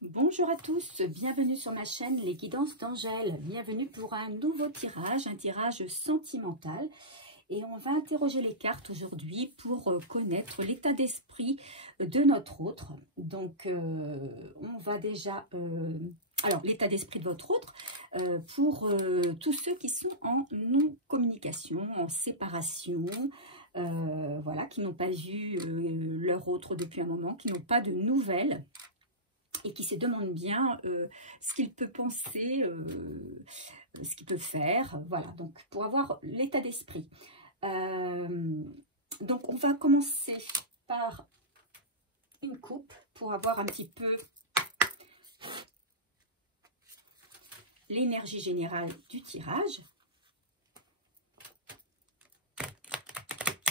Bonjour à tous, bienvenue sur ma chaîne Les Guidances d'Angèle. Bienvenue pour un nouveau tirage, un tirage sentimental. Et on va interroger les cartes aujourd'hui pour connaître l'état d'esprit de notre autre. Donc, on va déjà... alors, l'état d'esprit de votre autre pour tous ceux qui sont en non-communication, en séparation, voilà, qui n'ont pas vu leur autre depuis un moment, qui n'ont pas de nouvelles et qui se demandent bien ce qu'il peut penser, ce qu'il peut faire. Voilà, donc pour avoir l'état d'esprit. Donc on va commencer par une coupe pour avoir un petit peu l'énergie générale du tirage.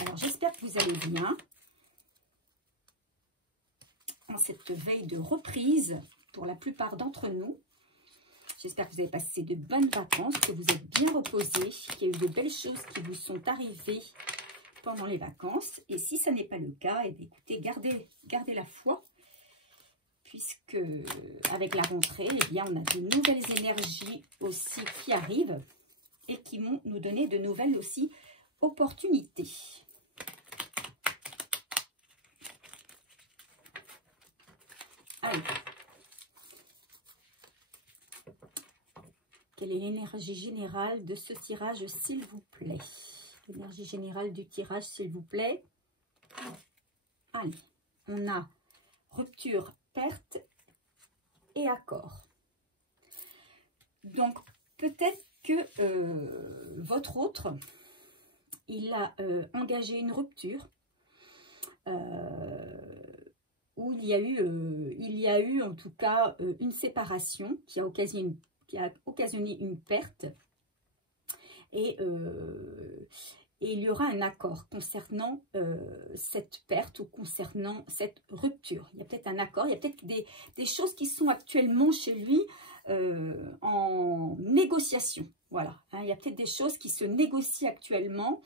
Alors j'espère que vous allez bien en cette veille de reprise pour la plupart d'entre nous. J'espère que vous avez passé de bonnes vacances, que vous êtes bien reposés, qu'il y a eu de belles choses qui vous sont arrivées pendant les vacances. Et si ça n'est pas le cas, eh bien, écoutez, gardez la foi, puisque avec la rentrée, eh bien, on a de nouvelles énergies aussi qui arrivent et qui vont nous donner de nouvelles aussi opportunités. Allez. Quelle est l'énergie générale de ce tirage, s'il vous plaît? L'énergie générale du tirage, s'il vous plaît. Allez, on a rupture, perte et accord. Donc, peut-être que votre autre, il a engagé une rupture où il y a eu en tout cas une séparation qui a occasionné une perte et il y aura un accord concernant cette perte ou concernant cette rupture. Il y a peut-être un accord, il y a peut-être des choses qui sont actuellement chez lui en négociation. Voilà, hein, il y a peut-être des choses qui se négocient actuellement.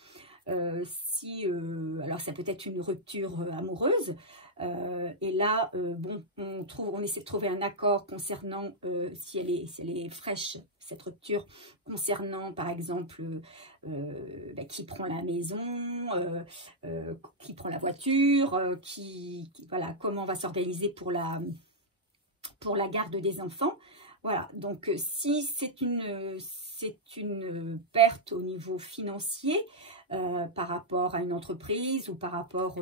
Alors ça peut être une rupture amoureuse. Et là, bon, on essaie de trouver un accord concernant, si elle est fraîche, cette rupture, concernant par exemple qui prend la maison, qui prend la voiture, voilà, comment on va s'organiser pour la garde des enfants. Voilà, donc si c'est une perte au niveau financier par rapport à une entreprise ou par rapport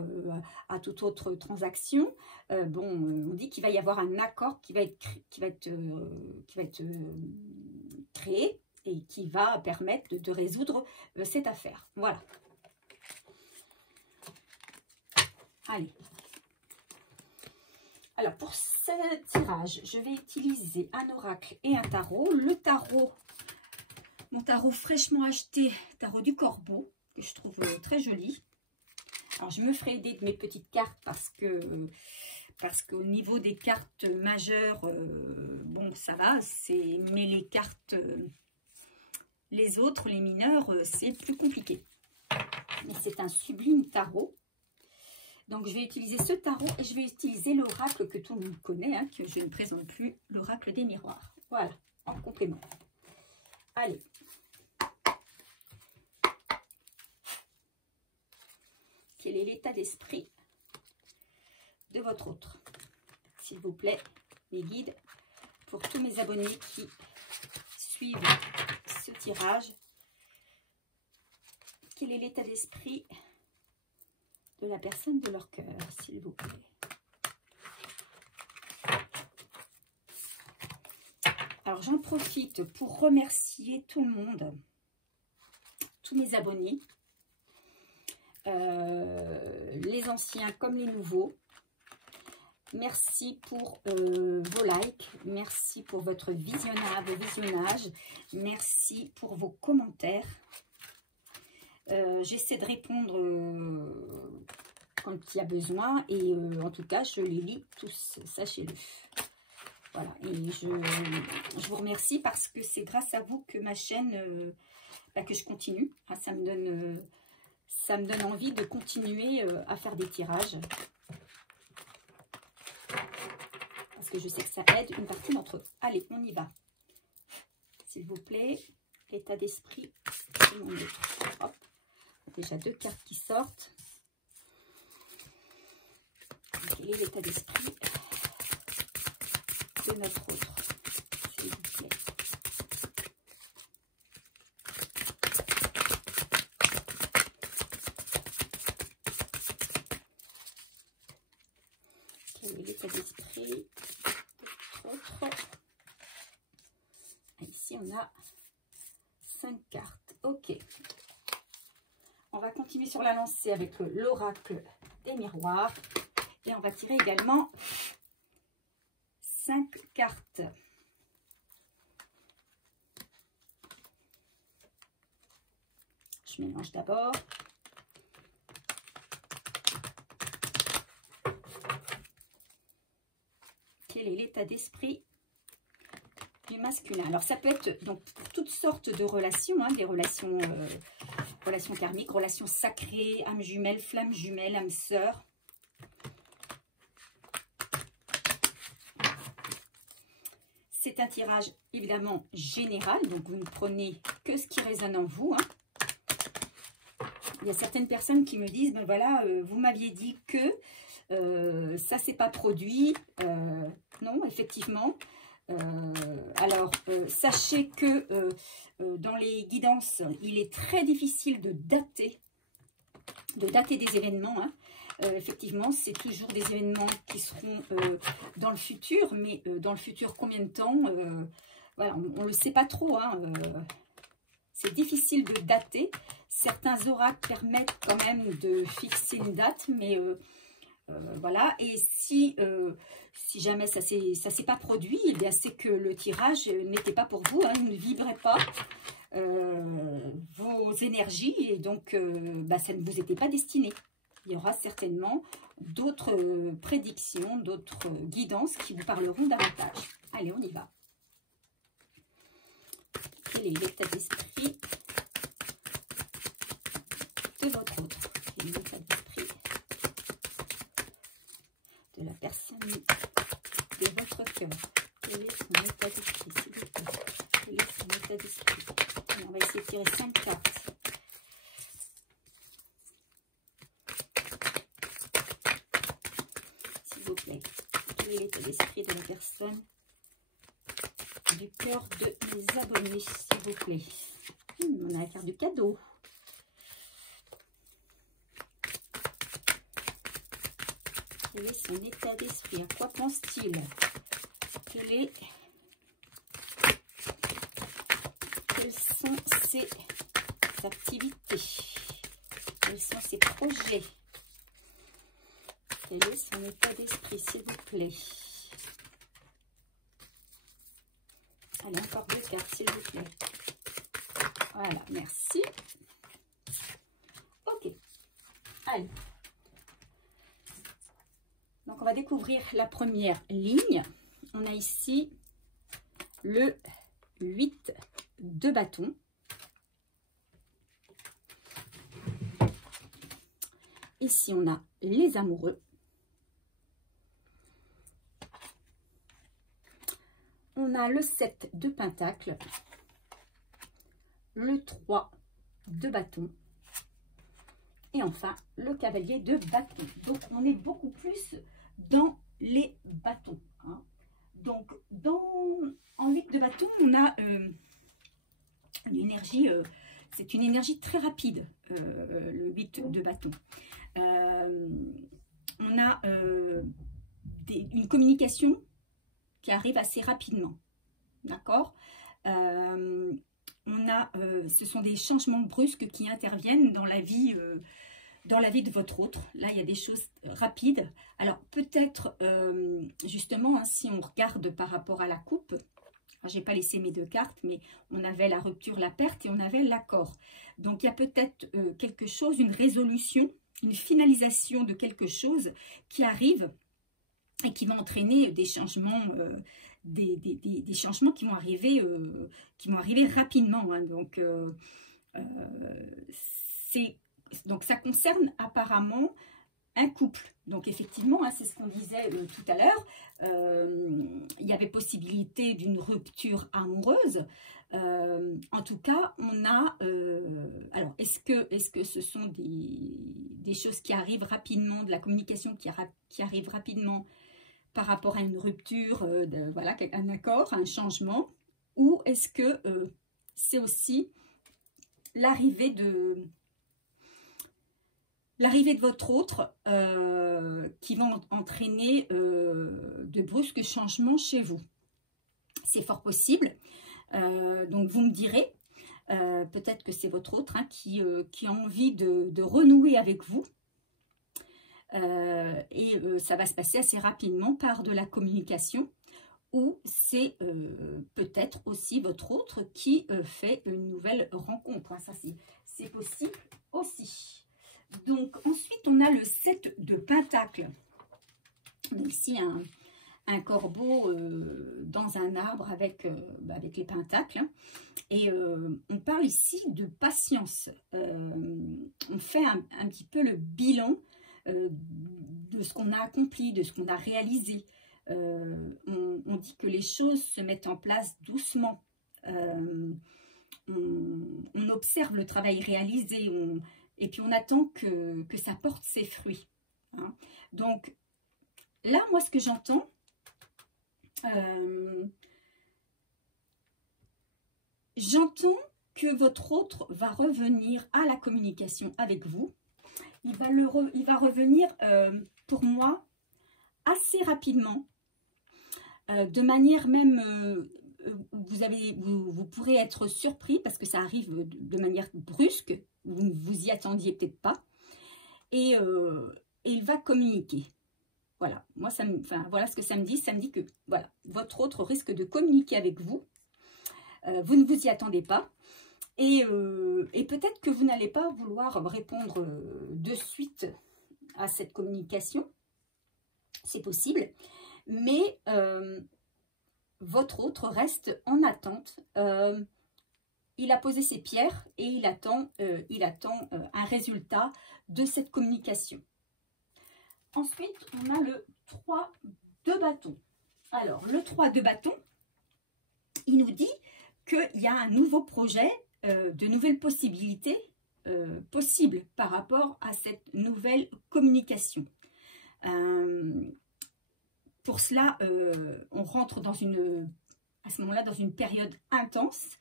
à toute autre transaction, on dit qu'il va y avoir un accord qui va être créé et qui va permettre de résoudre cette affaire. Voilà. Allez. Alors, pour ce tirage, je vais utiliser un oracle et un tarot. Le tarot, mon tarot fraîchement acheté, tarot du corbeau, que je trouve très joli. Alors, je me ferai aider de mes petites cartes parce qu'au niveau des cartes majeures, bon, ça va. Mais les cartes, les autres, les mineures, c'est plus compliqué. Mais c'est un sublime tarot. Donc, je vais utiliser ce tarot et je vais utiliser l'oracle que tout le monde connaît, hein, que je ne présente plus, l'oracle des miroirs. Voilà, en complément. Allez. Quel est l'état d'esprit de votre autre? S'il vous plaît, mes guides, pour tous mes abonnés qui suivent ce tirage, quel est l'état d'esprit de la personne de leur cœur, s'il vous plaît? Alors, j'en profite pour remercier tout le monde, tous mes abonnés, les anciens comme les nouveaux. Merci pour vos likes, merci pour votre visionnage, merci pour vos commentaires. J'essaie de répondre quand il y a besoin et en tout cas, je les lis tous, sachez-le. Voilà, et je vous remercie parce que c'est grâce à vous que ma chaîne, que je continue. Hein, ça me donne envie de continuer à faire des tirages. parce que je sais que ça aide une partie d'entre eux. Allez, on y va. S'il vous plaît, l'état d'esprit de mon autre. Hop. Déjà 2 cartes qui sortent. Quel est l'état d'esprit de notre autre, s'il vous plaît? Quel est l'état d'esprit de notre autre? Ici, on a 5 cartes. Ok. On va continuer sur la lancée avec l'oracle des miroirs. Et on va tirer également 5 cartes. Je mélange d'abord. Quel est l'état d'esprit du masculin? Alors ça peut être donc pour toutes sortes de relations, hein, des relations, relations karmiques, relations sacrées, âme jumelle, flamme jumelle, âme sœur. C'est un tirage évidemment général, donc vous ne prenez que ce qui résonne en vous. Hein. Il y a certaines personnes qui me disent, ben voilà, vous m'aviez dit que ça ne s'est pas produit. Non, effectivement. Alors, sachez que dans les guidances, il est très difficile de dater des événements. Hein. Effectivement, c'est toujours des événements qui seront dans le futur, mais dans le futur, combien de temps voilà, on ne le sait pas trop. Hein, c'est difficile de dater. Certains oracles permettent quand même de fixer une date, mais voilà. Et si jamais ça s'est pas produit, eh bien c'est que le tirage n'était pas pour vous. Hein, il ne vibrait pas vos énergies et donc ça ne vous était pas destiné. Il y aura certainement d'autres prédictions, d'autres guidances qui vous parleront davantage. Allez, on y va. Quel est l'état d'esprit de votre autre? Quel est l'état d'esprit de la personne de votre cœur? Quel est son état d'esprit, s'il vous plaît? Quel est son état d'esprit? On va essayer de tirer 5 cartes. Quel est l'état d'esprit de la personne du cœur de mes abonnés, s'il vous plaît? On a la carte du cadeau. Quel est son état d'esprit? À quoi pense-t-il? Quelles sont ses activités? Quels sont ses projets? Quel est son état d'esprit, s'il vous plaît? Allez, encore 2 cartes, s'il vous plaît. Voilà, merci. Ok. Allez. Donc, on va découvrir la première ligne. On a ici le 8 de bâton. Ici, on a les amoureux. On a le 7 de pentacle, le 3 de bâton et enfin le cavalier de bâton. Donc, on est beaucoup plus dans les bâtons. Hein. Donc, en 8 de bâton, on a une énergie, c'est une énergie très rapide, le 8 de bâton. On a une communication qui arrive assez rapidement, d'accord. Ce sont des changements brusques qui interviennent dans la vie de votre autre. Là, il y a des choses rapides. Alors, peut-être, justement, hein, si on regarde par rapport à la coupe, je n'ai pas laissé mes 2 cartes, mais on avait la rupture, la perte et on avait l'accord. Donc, il y a peut-être quelque chose, une résolution, une finalisation de quelque chose qui arrive et qui va entraîner des changements, des changements qui vont arriver rapidement. Hein. Donc ça concerne apparemment un couple, Donc effectivement, hein, c'est ce qu'on disait tout à l'heure, il y avait possibilité d'une rupture amoureuse. En tout cas, on a... alors, est-ce que ce sont des choses qui arrivent rapidement, de la communication qui arrive rapidement par rapport à une rupture, voilà, un accord, un changement, ou est-ce que c'est aussi l'arrivée de votre autre qui va entraîner de brusques changements chez vous? C'est fort possible. Donc vous me direz, peut-être que c'est votre autre hein, qui a envie de renouer avec vous. Ça va se passer assez rapidement par de la communication, ou c'est peut-être aussi votre autre qui fait une nouvelle rencontre. Hein. Ça, c'est possible aussi. Donc, ensuite, on a le 7 de Pentacles. Donc, ici, un corbeau dans un arbre avec les pentacles. Hein. Et on parle ici de patience. On fait un petit peu le bilan de ce qu'on a accompli, de ce qu'on a réalisé. On dit que les choses se mettent en place doucement. On observe le travail réalisé et puis on attend que ça porte ses fruits. Hein. Donc là, moi, ce que j'entends, j'entends que votre autre va revenir à la communication avec vous. Il va revenir, pour moi, assez rapidement, de manière même, vous pourrez être surpris parce que ça arrive de manière brusque, vous ne vous y attendiez peut-être pas, et il va communiquer. Voilà, moi, voilà ce que ça me dit. Ça me dit que voilà, votre autre risque de communiquer avec vous. Vous ne vous y attendez pas. Et peut-être que vous n'allez pas vouloir répondre de suite à cette communication. C'est possible. Mais votre autre reste en attente. Il a posé ses pierres et il attend un résultat de cette communication. Ensuite, on a le 3 de bâton. Alors, le 3 de bâton, il nous dit qu'il y a un nouveau projet, de nouvelles possibilités possibles par rapport à cette nouvelle communication. Pour cela, on rentre à ce moment-là dans une période intense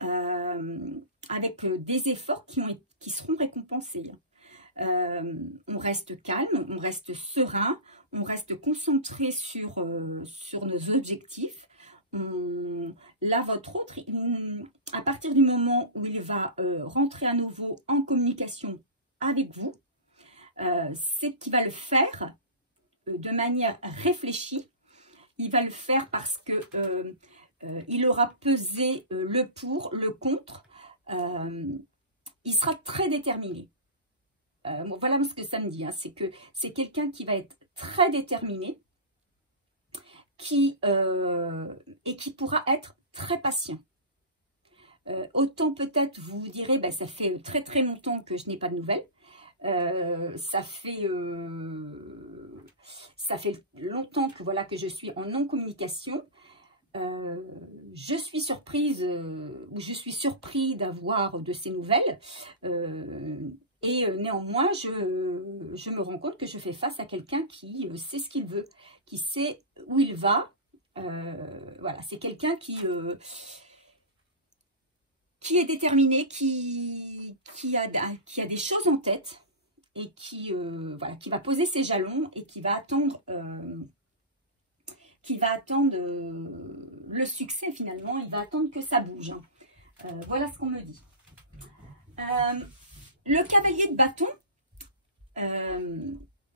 avec des efforts qui seront récompensés. On reste calme, on reste serein, on reste concentré sur nos objectifs. Là, votre autre, à partir du moment où il va rentrer à nouveau en communication avec vous, c'est qu'il va le faire de manière réfléchie. Il va le faire parce que il aura pesé le pour, le contre. Il sera très déterminé. Voilà ce que ça me dit. Hein, c'est que c'est quelqu'un qui va être très déterminé, et qui pourra être très patient. Autant peut-être vous vous direz, ben, ça fait très très longtemps que je n'ai pas de nouvelles. Ça fait longtemps que voilà que je suis en non-communication. Je suis surprise ou je suis surpris d'avoir de ces nouvelles. Néanmoins, je me rends compte que je fais face à quelqu'un qui sait ce qu'il veut, qui sait où il va. Voilà, c'est quelqu'un qui est déterminé, qui a des choses en tête et voilà, qui va poser ses jalons et qui va attendre, le succès finalement. Il va attendre que ça bouge. Voilà ce qu'on me dit. Le cavalier de bâton,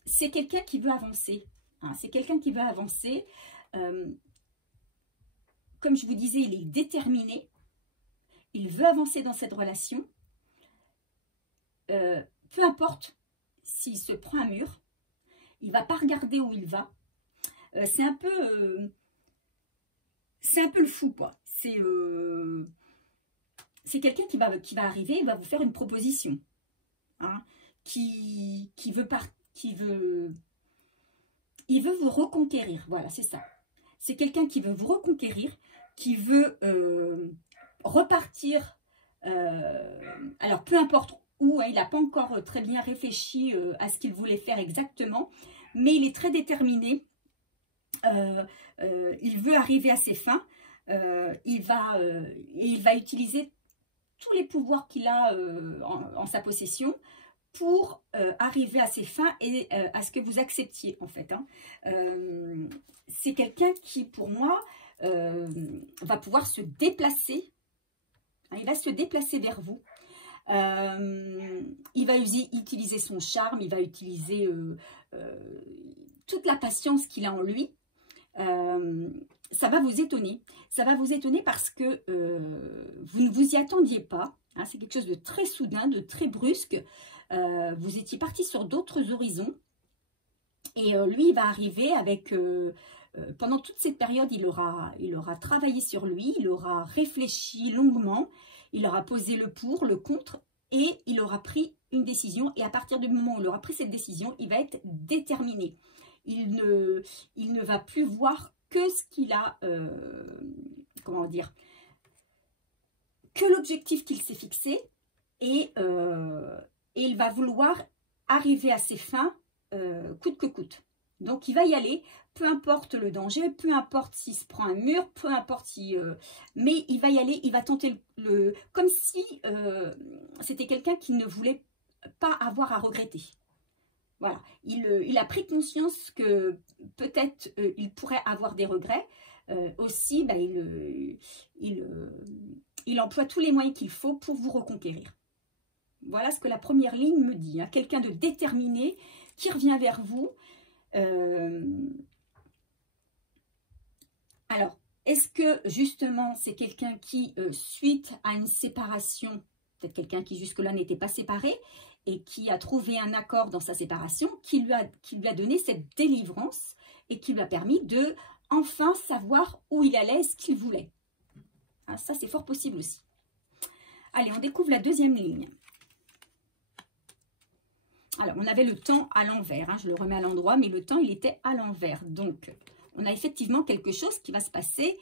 c'est quelqu'un qui veut avancer. Hein, c'est quelqu'un qui veut avancer. Comme je vous disais, il est déterminé. Il veut avancer dans cette relation. Peu importe s'il se prend un mur, il ne va pas regarder où il va. C'est un peu le fou, quoi. C'est quelqu'un qui va arriver, il va vous faire une proposition. Hein, qui veut il veut vous reconquérir. Voilà, c'est ça. C'est quelqu'un qui veut vous reconquérir, qui veut repartir. Alors, peu importe où, hein, il n'a pas encore très bien réfléchi à ce qu'il voulait faire exactement, mais il est très déterminé. Il veut arriver à ses fins. Il va utiliser tous les pouvoirs qu'il a en sa possession pour arriver à ses fins et à ce que vous acceptiez, en fait. Hein. C'est quelqu'un qui, pour moi, va pouvoir se déplacer. Hein, il va se déplacer vers vous. Il va utiliser son charme, il va utiliser toute la patience qu'il a en lui. Ça va vous étonner. Ça va vous étonner parce que vous ne vous y attendiez pas. Hein, c'est quelque chose de très soudain, de très brusque. Vous étiez parti sur d'autres horizons. Et lui, il va arriver avec... pendant toute cette période, il aura travaillé sur lui, il aura réfléchi longuement, il aura posé le pour, le contre, et il aura pris une décision. Et à partir du moment où il aura pris cette décision, il va être déterminé. Il ne va plus voir que ce qu'il a, comment dire, que l'objectif qu'il s'est fixé, et il va vouloir arriver à ses fins coûte que coûte. Donc il va y aller, peu importe le danger, peu importe s'il se prend un mur, peu importe si... mais il va y aller, il va tenter comme si c'était quelqu'un qui ne voulait pas avoir à regretter. Voilà, il a pris conscience que peut-être il pourrait avoir des regrets. Aussi, bah, il emploie tous les moyens qu'il faut pour vous reconquérir. Voilà ce que la première ligne me dit. Hein. Quelqu'un de déterminé qui revient vers vous. Alors, est-ce que justement c'est quelqu'un qui, suite à une séparation, peut-être quelqu'un qui jusque-là n'était pas séparé, et qui a trouvé un accord dans sa séparation, qui lui a donné cette délivrance et qui lui a permis de enfin savoir où il allait et ce qu'il voulait. Ah, ça, c'est fort possible aussi. Allez, on découvre la deuxième ligne. Alors, on avait le temps à l'envers. Hein, je le remets à l'endroit, mais le temps, il était à l'envers. Donc, on a effectivement quelque chose qui va se passer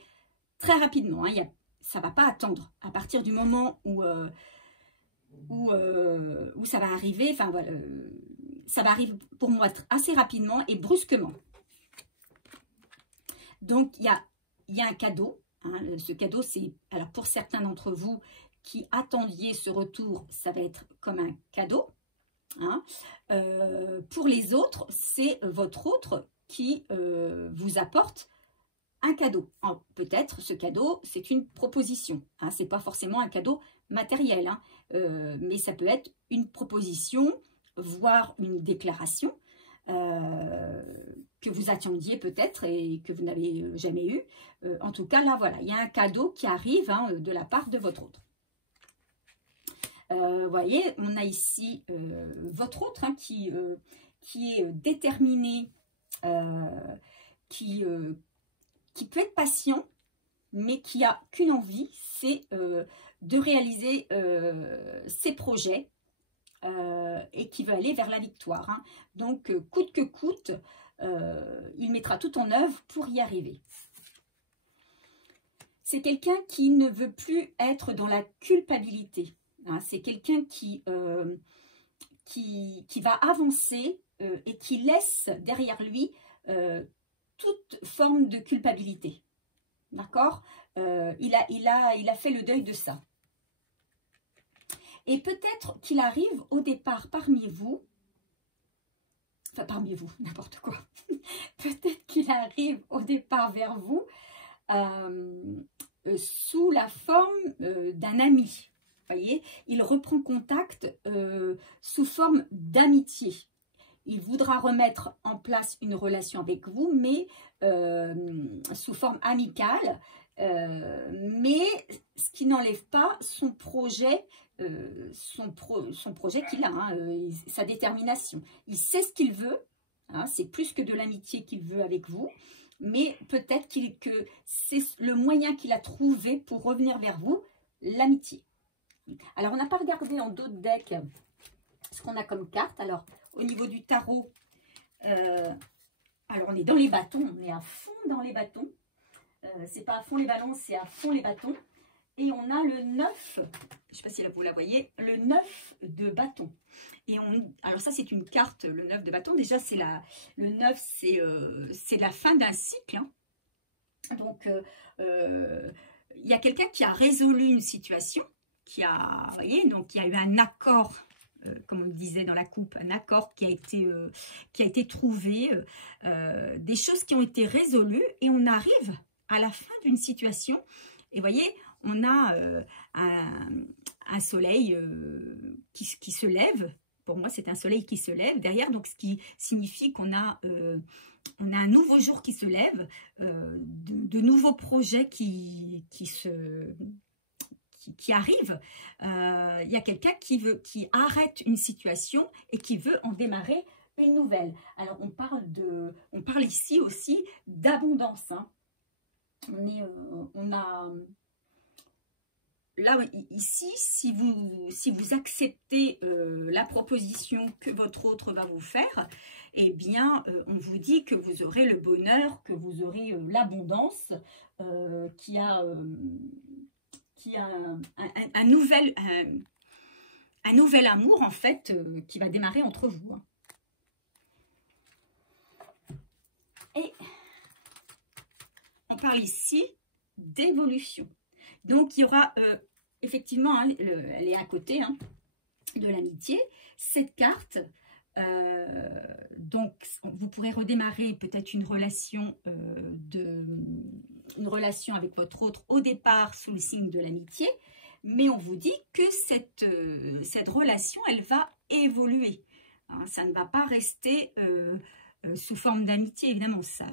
très rapidement. Hein, ça ne va pas attendre. À partir du moment où ça va arriver, enfin voilà, ça va arriver pour moi assez rapidement et brusquement. Donc il y a un cadeau. Hein, ce cadeau, c'est, alors pour certains d'entre vous qui attendiez ce retour, ça va être comme un cadeau. Hein. Pour les autres, c'est votre autre qui vous apporte un cadeau. Peut-être ce cadeau, c'est une proposition. Hein, c'est pas forcément un cadeau matériel, hein, mais ça peut être une proposition, voire une déclaration que vous attendiez peut-être et que vous n'avez jamais eu. En tout cas, là, voilà, il y a un cadeau qui arrive, hein, de la part de votre autre. Vous voyez, on a ici votre autre, hein, qui est déterminé, qui peut être patient, mais qui n'a qu'une envie, c'est de réaliser ses projets et qui veut aller vers la victoire. Hein. Donc, coûte que coûte, il mettra tout en œuvre pour y arriver. C'est quelqu'un qui ne veut plus être dans la culpabilité. Hein. C'est quelqu'un qui va avancer et qui laisse derrière lui toute forme de culpabilité. D'accord, il a fait le deuil de ça. Et peut-être qu'il arrive au départ parmi vous, enfin parmi vous, n'importe quoi. Peut-être qu'il arrive au départ vers vous sous la forme d'un ami. Vous voyez, il reprend contact sous forme d'amitié. Il voudra remettre en place une relation avec vous, mais sous forme amicale, mais ce qui n'enlève pas son projet, son projet qu'il a, hein, sa détermination. Il sait ce qu'il veut, hein, c'est plus que de l'amitié qu'il veut avec vous, mais peut-être que c'est le moyen qu'il a trouvé pour revenir vers vous, l'amitié. Alors, on n'a pas regardé en d'autres decks ce qu'on a comme carte. Alors, au niveau du tarot, Alors, on est dans les bâtons, on est à fond dans les bâtons. C'est pas à fond les ballons, c'est à fond les bâtons. Et on a le 9, je ne sais pas si là vous la voyez, le 9 de bâton. Et alors ça, c'est une carte, le 9 de bâton. Déjà, le 9, c'est la fin d'un cycle. Hein. Donc, il y a quelqu'un qui a résolu une situation, vous voyez, donc il y a eu un accord, comme on le disait dans la coupe, un accord qui a été trouvé, des choses qui ont été résolues, et on arrive à la fin d'une situation. Et vous voyez, on a un soleil qui se lève. Pour moi, c'est un soleil qui se lève derrière, donc ce qui signifie qu'on a un nouveau jour qui se lève, de nouveaux projets qui arrivent. Il y a quelqu'un qui arrête une situation et qui veut en démarrer une nouvelle. Alors, on parle ici aussi d'abondance. Hein. Là, ici, si vous acceptez la proposition que votre autre va vous faire, eh bien, on vous dit que vous aurez le bonheur, que vous aurez l'abondance, qui a un nouvel amour, en fait, qui va démarrer entre vous. Hein. Et on parle ici d'évolution. Donc, il y aura effectivement, hein, elle est à côté hein, de l'amitié, cette carte. Donc, vous pourrez redémarrer peut-être une relation avec votre autre au départ sous le signe de l'amitié. Mais on vous dit que cette relation, elle va évoluer. Hein, ça ne va pas rester sous forme d'amitié, évidemment. Ça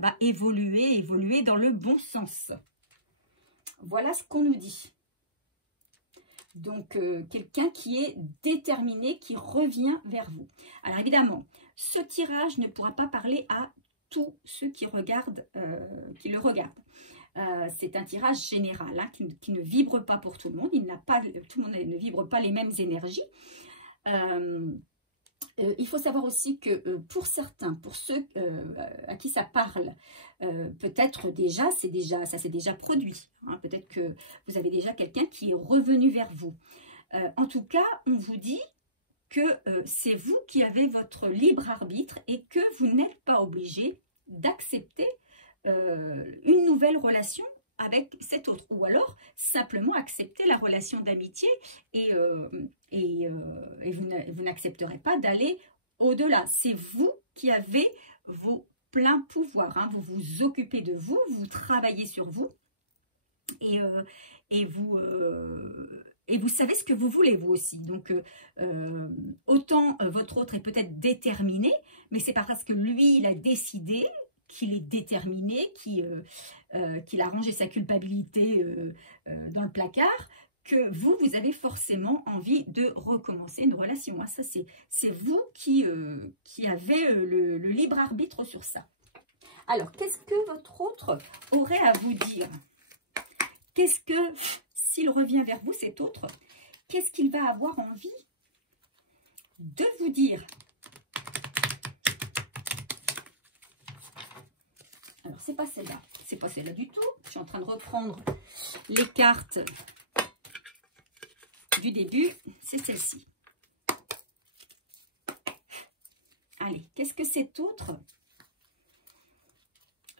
va évoluer dans le bon sens. Voilà ce qu'on nous dit. Donc, quelqu'un qui est déterminé, qui revient vers vous. Alors, évidemment, ce tirage ne pourra pas parler à tous ceux qui le regardent. C'est un tirage général hein, qui ne vibre pas pour tout le monde. Tout le monde ne vibre pas les mêmes énergies. Il faut savoir aussi que pour certains, pour ceux à qui ça parle, peut-être déjà, ça s'est déjà produit. Hein, peut-être que vous avez déjà quelqu'un qui est revenu vers vous. En tout cas, on vous dit que c'est vous qui avez votre libre arbitre et que vous n'êtes pas obligé d'accepter une nouvelle relation avec cet autre, ou alors simplement accepter la relation d'amitié et vous n'accepterez pas d'aller au-delà. C'est vous qui avez vos pleins pouvoirs, hein. Vous vous occupez de vous, vous travaillez sur vous et vous savez ce que vous voulez vous aussi. Donc autant votre autre est peut-être déterminé, mais c'est pas parce que lui il a décidé qu'il est déterminé, qu'il a rangé sa culpabilité dans le placard, que vous avez forcément envie de recommencer une relation. Ça, c'est vous qui avez le libre arbitre sur ça. Alors, qu'est-ce que votre autre aurait à vous dire? Qu'est-ce que, s'il revient vers vous, cet autre, qu'est-ce qu'il va avoir envie de vous dire? Alors, c'est pas celle-là. C'est pas celle-là du tout. Je suis en train de reprendre les cartes du début. C'est celle-ci. Allez, qu'est-ce que cet autre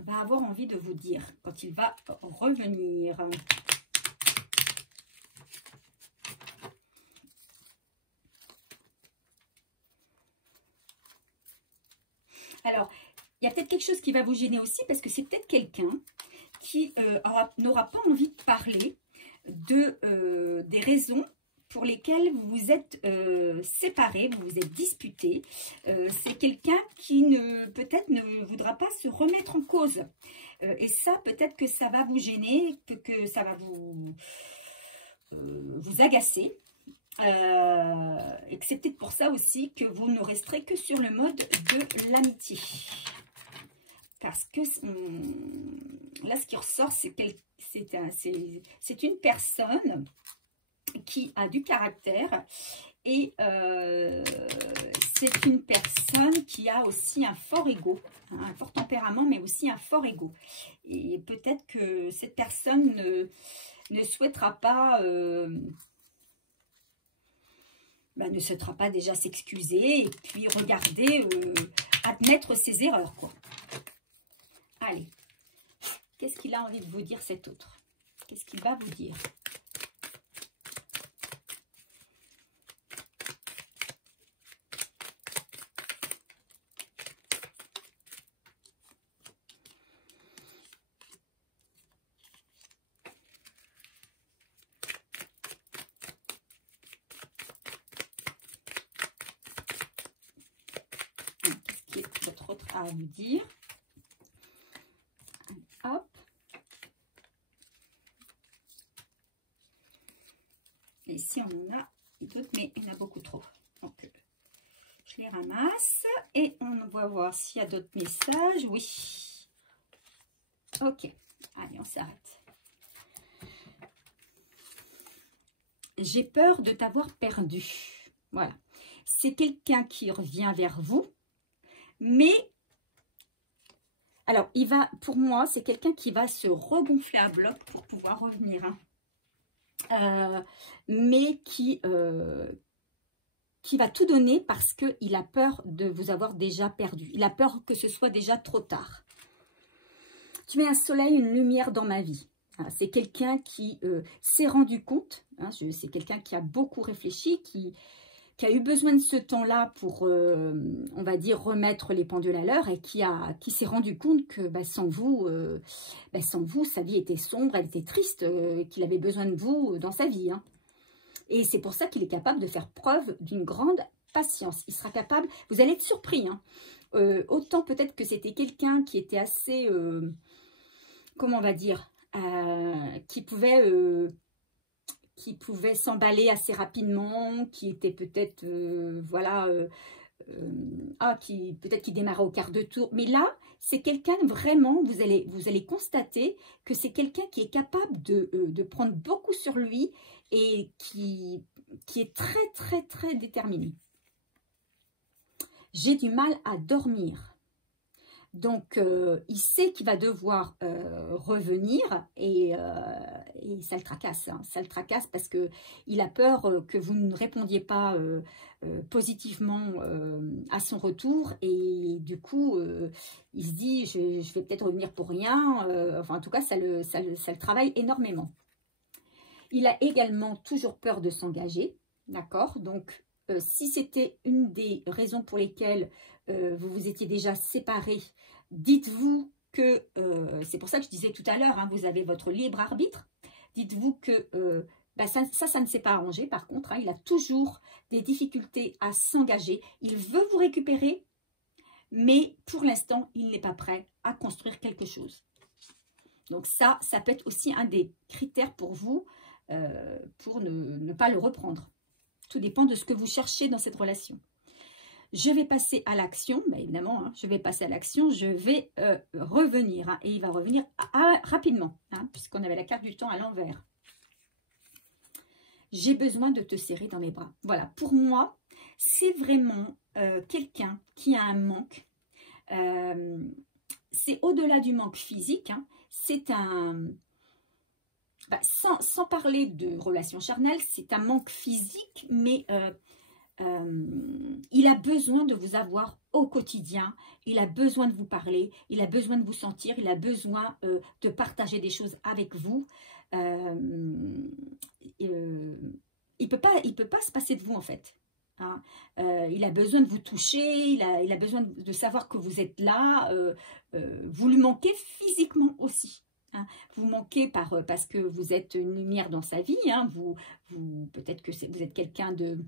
va avoir envie de vous dire quand il va revenir? Alors, il y a peut-être quelque chose qui va vous gêner aussi parce que c'est peut-être quelqu'un qui n'aura pas envie de parler des raisons pour lesquelles vous vous êtes séparés, vous vous êtes disputés. C'est quelqu'un qui peut-être ne voudra pas se remettre en cause. Et ça, peut-être que ça va vous gêner, que ça va vous agacer. Et que c'est peut-être pour ça aussi que vous ne resterez que sur le mode de l'amitié. Parce que là, ce qui ressort, c'est une personne qui a du caractère Et c'est une personne qui a aussi un fort ego, hein, un fort tempérament, mais aussi un fort ego. Et peut-être que cette personne ne souhaitera pas... ne souhaitera pas déjà s'excuser et puis regarder, admettre ses erreurs, quoi. Allez, qu'est-ce qu'il a envie de vous dire, cet autre? Qu'est-ce qu'il va vous dire? Votre autre à vous dire. Hop. Et ici on en a d'autres, mais il y en a beaucoup trop. Donc je les ramasse et on va voir s'il y a d'autres messages. Oui. Ok. Allez, on s'arrête. J'ai peur de t'avoir perdu. Voilà. C'est quelqu'un qui revient vers vous. Mais, alors, pour moi, c'est quelqu'un qui va se regonfler à bloc pour pouvoir revenir. Hein. Mais qui va tout donner parce qu'il a peur de vous avoir déjà perdu. Il a peur que ce soit déjà trop tard. Tu mets un soleil, une lumière dans ma vie. C'est quelqu'un qui s'est rendu compte. Hein, c'est quelqu'un qui a beaucoup réfléchi, qui a eu besoin de ce temps-là pour, on va dire, remettre les pendules à l'heure et qui s'est rendu compte que sans vous, sa vie était sombre, elle était triste, qu'il avait besoin de vous dans sa vie. Hein. Et c'est pour ça qu'il est capable de faire preuve d'une grande patience. Il sera capable, vous allez être surpris. Hein. Autant peut-être que c'était quelqu'un qui était assez, comment on va dire, qui pouvait s'emballer assez rapidement, qui était peut-être, peut-être qui démarrait au quart de tour. Mais là, c'est quelqu'un vraiment, vous allez constater que c'est quelqu'un qui est capable de prendre beaucoup sur lui et qui est très, très, très déterminé. J'ai du mal à dormir. Donc, il sait qu'il va devoir revenir et ça le tracasse. Hein, ça le tracasse parce qu'il a peur que vous ne répondiez pas positivement à son retour. Et du coup, il se dit, je vais peut-être revenir pour rien. En tout cas, ça le travaille énormément. Il a également toujours peur de s'engager. D'accord? Donc, si c'était une des raisons pour lesquelles vous vous étiez déjà séparés, dites-vous que, c'est pour ça que je disais tout à l'heure, hein, vous avez votre libre arbitre, dites-vous que ça ne s'est pas arrangé. Par contre, hein, il a toujours des difficultés à s'engager, il veut vous récupérer, mais pour l'instant, il n'est pas prêt à construire quelque chose. Donc ça peut être aussi un des critères pour vous, pour ne pas le reprendre. Tout dépend de ce que vous cherchez dans cette relation. Je vais passer à l'action, évidemment, hein, je vais passer à l'action, je vais revenir. Hein, et il va revenir rapidement, hein, puisqu'on avait la carte du temps à l'envers. J'ai besoin de te serrer dans mes bras. Voilà, pour moi, c'est vraiment quelqu'un qui a un manque. C'est au-delà du manque physique, hein, c'est un... sans parler de relation charnelle, c'est un manque physique, mais il a besoin de vous avoir au quotidien, il a besoin de vous parler, il a besoin de vous sentir, il a besoin de partager des choses avec vous. Il peut pas se passer de vous en fait. Hein. Il a besoin de vous toucher, il a besoin de savoir que vous êtes là, vous lui manquez physiquement aussi. Hein. Vous manquez parce que vous êtes une lumière dans sa vie. Hein. Peut-être que vous êtes quelqu'un de...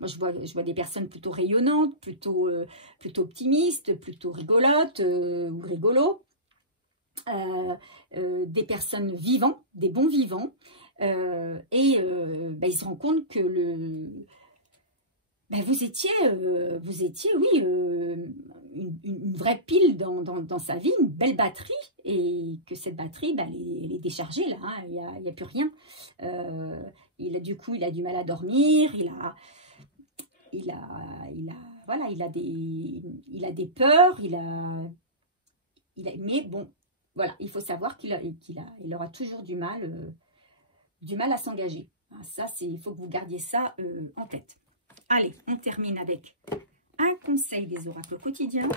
Moi, je vois des personnes plutôt rayonnantes, plutôt optimistes, plutôt rigolotes ou rigolos. Des personnes vivantes, des bons vivants. Il se rend compte que vous étiez, oui, une vraie pile dans sa vie, une belle batterie, et que cette batterie, elle est déchargée là, hein, il n'y a plus rien. Du coup, il a du mal à dormir, voilà, il a des peurs, mais bon, voilà, il faut savoir il aura toujours du mal à s'engager. Ça, il faut que vous gardiez ça en tête. Allez, on termine avec un conseil des oracles quotidiens.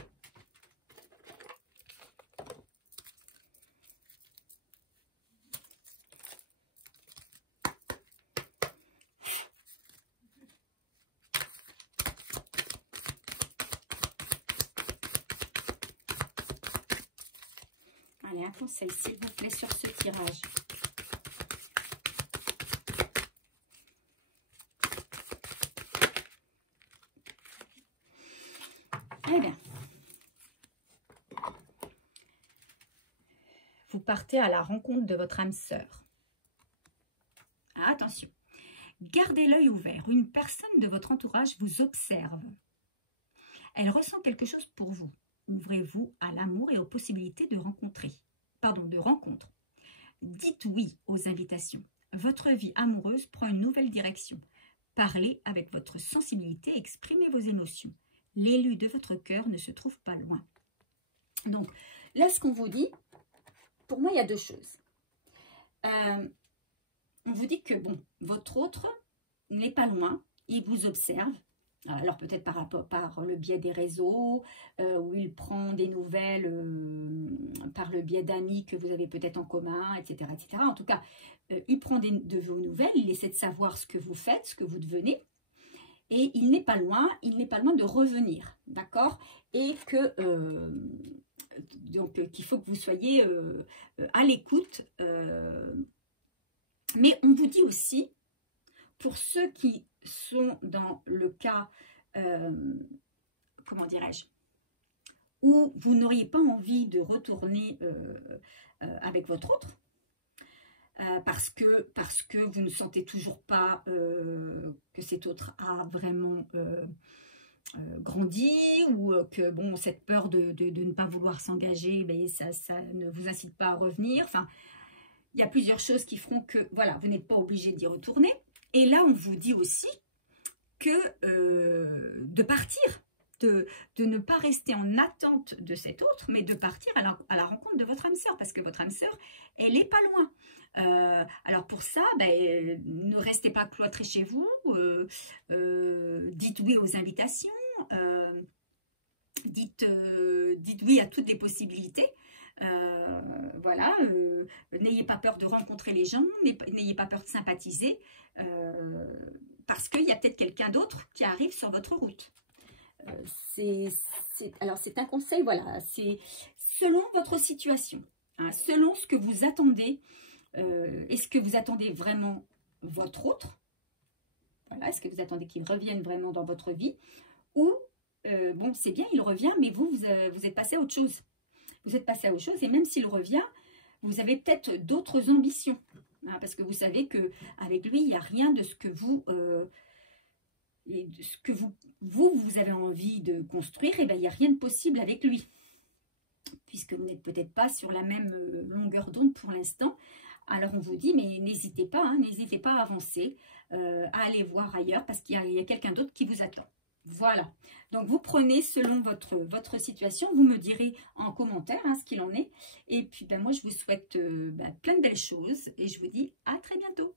Allez, un conseil, s'il vous plaît, sur ce tirage. Eh bien, vous partez à la rencontre de votre âme sœur. Attention, gardez l'œil ouvert. Une personne de votre entourage vous observe. Elle ressent quelque chose pour vous. Ouvrez-vous à l'amour et aux possibilités de rencontre. Dites oui aux invitations. Votre vie amoureuse prend une nouvelle direction. Parlez avec votre sensibilité, exprimez vos émotions. L'élu de votre cœur ne se trouve pas loin. Donc, là, ce qu'on vous dit, pour moi, il y a deux choses. On vous dit que, bon, votre autre n'est pas loin, il vous observe. Alors, peut-être par le biais des réseaux, où il prend des nouvelles par le biais d'amis que vous avez peut-être en commun, etc., etc. En tout cas, il prend de vos nouvelles, il essaie de savoir ce que vous faites, ce que vous devenez. Et il n'est pas loin de revenir, d'accord? Et que donc qu'il faut que vous soyez à l'écoute. Mais on vous dit aussi, pour ceux qui sont dans le cas, comment dirais-je, où vous n'auriez pas envie de retourner avec votre autre, parce que vous ne sentez toujours pas que cet autre a vraiment grandi, ou que bon, cette peur de ne pas vouloir s'engager, ben, ça ne vous incite pas à revenir. Enfin, il y a plusieurs choses qui feront que voilà, vous n'êtes pas obligé d'y retourner. Et là, on vous dit aussi que de partir, de ne pas rester en attente de cet autre, mais de partir à la rencontre de votre âme sœur, parce que votre âme sœur, elle n'est pas loin. Alors pour ça, ben, ne restez pas cloîtrés chez vous, dites oui aux invitations, dites oui à toutes les possibilités. Voilà, n'ayez pas peur de rencontrer les gens, n'ayez pas peur de sympathiser, parce qu'il y a peut-être quelqu'un d'autre qui arrive sur votre route. Alors c'est un conseil, voilà, c'est selon votre situation, hein, selon ce que vous attendez. Est-ce que vous attendez vraiment votre autre? Voilà, est-ce que vous attendez qu'il revienne vraiment dans votre vie? Ou, bon, c'est bien, il revient, mais vous êtes passé à autre chose. Vous êtes passé à autre chose, et même s'il revient, vous avez peut-être d'autres ambitions. Hein, parce que vous savez qu'avec lui, il n'y a rien de ce que vous avez envie de construire, et bien il n'y a rien de possible avec lui. Puisque vous n'êtes peut-être pas sur la même longueur d'onde pour l'instant. Alors on vous dit, mais n'hésitez pas, hein, n'hésitez pas à avancer, à aller voir ailleurs, parce qu'il y a quelqu'un d'autre qui vous attend. Voilà, donc vous prenez selon votre situation, vous me direz en commentaire hein, ce qu'il en est. Et puis ben, moi je vous souhaite plein de belles choses et je vous dis à très bientôt.